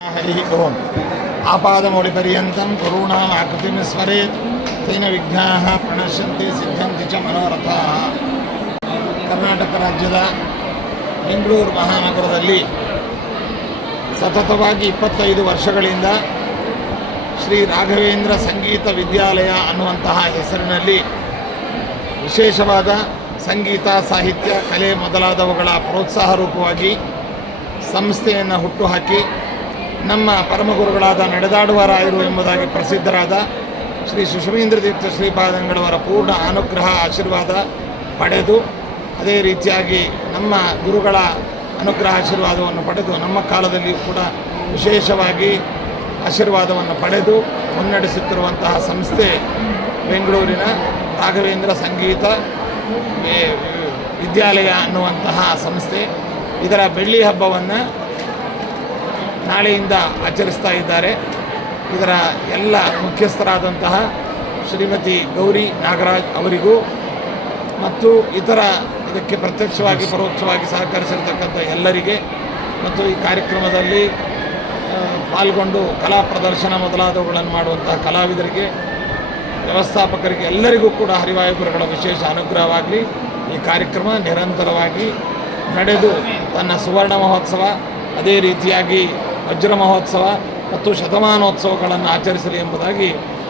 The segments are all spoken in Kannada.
हरिः ओम् आपादमौलिपर्यन्तं गुरूणाम् आकृतिं स्मरेत् तेन विघ्नाः प्रणश्यन्ति ಸಿದ್ಧಂತಿ ಚ ಮನೋರಥಾಃ ಕರ್ನಾಟಕ ರಾಜ್ಯದ ಬೆಂಗಳೂರು ಮಹಾನಗರದಲ್ಲಿ ಸತತವಾಗಿ ಇಪ್ಪತ್ತೈದು ವರ್ಷಗಳಿಂದ ಶ್ರೀ ರಾಘವೇಂದ್ರ ಸಂಗೀತ ವಿದ್ಯಾಲಯ ಅನ್ನುವಂತಹ ಹೆಸರಿನಲ್ಲಿ ವಿಶೇಷವಾದ ಸಂಗೀತ ಸಾಹಿತ್ಯ ಕಲೆ ಮೊದಲಾದವುಗಳ ಪ್ರೋತ್ಸಾಹ ರೂಪವಾಗಿ ಸಂಸ್ಥೆಯನ್ನು ಹುಟ್ಟುಹಾಕಿ ನಮ್ಮ ಪರಮಗುರುಗಳಾದ ನಡೆದಾಡುವ ರಾಯರು ಎಂಬುದಾಗಿ ಪ್ರಸಿದ್ಧರಾದ ಶ್ರೀ ಸುಷಮೀಂದ್ರ ತೀರ್ಥ ಶ್ರೀಪಾದಂಗಳವರ ಪೂರ್ಣ ಅನುಗ್ರಹ ಆಶೀರ್ವಾದ ಪಡೆದು ಅದೇ ರೀತಿಯಾಗಿ ನಮ್ಮ ಗುರುಗಳ ಅನುಗ್ರಹ ಆಶೀರ್ವಾದವನ್ನು ಪಡೆದು ನಮ್ಮ ಕಾಲದಲ್ಲಿಯೂ ಕೂಡ ವಿಶೇಷವಾಗಿ ಆಶೀರ್ವಾದವನ್ನು ಪಡೆದು ಮುನ್ನಡೆಸುತ್ತಿರುವಂತಹ ಸಂಸ್ಥೆ ಬೆಂಗಳೂರಿನ ರಾಘವೇಂದ್ರ ಸಂಗೀತ ವಿದ್ಯಾಲಯ ಅನ್ನುವಂತಹ ಸಂಸ್ಥೆ. ಇದರ ಬೆಳ್ಳಿ ಹಬ್ಬವನ್ನು ನಾಳೆಯಿಂದ ಆಚರಿಸ್ತಾ ಇದ್ದಾರೆ. ಇದರ ಎಲ್ಲ ಮುಖ್ಯಸ್ಥರಾದಂತಹ ಶ್ರೀಮತಿ ಗೌರಿ ನಾಗರಾಜ್ ಅವರಿಗೂ ಮತ್ತು ಇತರ ಇದಕ್ಕೆ ಪ್ರತ್ಯಕ್ಷವಾಗಿ ಪರೋಕ್ಷವಾಗಿ ಸಹಕರಿಸಿರ್ತಕ್ಕಂಥ ಎಲ್ಲರಿಗೆ ಮತ್ತು ಈ ಕಾರ್ಯಕ್ರಮದಲ್ಲಿ ಪಾಲ್ಗೊಂಡು ಕಲಾ ಪ್ರದರ್ಶನ ಮೊದಲಾದವುಗಳನ್ನು ಮಾಡುವಂತಹ ಕಲಾವಿದರಿಗೆ ವ್ಯವಸ್ಥಾಪಕರಿಗೆ ಎಲ್ಲರಿಗೂ ಕೂಡ ಹರಿವಾಯುಗುರುಗಳ ವಿಶೇಷ ಅನುಗ್ರಹವಾಗಲಿ. ಈ ಕಾರ್ಯಕ್ರಮ ನಿರಂತರವಾಗಿ ನಡೆದು ತನ್ನ ಸುವರ್ಣ ಮಹೋತ್ಸವ ಅದೇ ರೀತಿಯಾಗಿ ವಜ್ರ ಮಹೋತ್ಸವ ಮತ್ತು ಶತಮಾನೋತ್ಸವಗಳನ್ನು ಆಚರಿಸಲಿ ಎಂಬುದಾಗಿ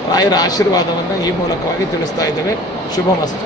ರಾಯರ ಆಶೀರ್ವಾದವನ್ನು ಈ ಮೂಲಕವಾಗಿ ತಿಳಿಸ್ತಾ ಇದ್ದೇವೆ. ಶುಭಮಸ್ತು.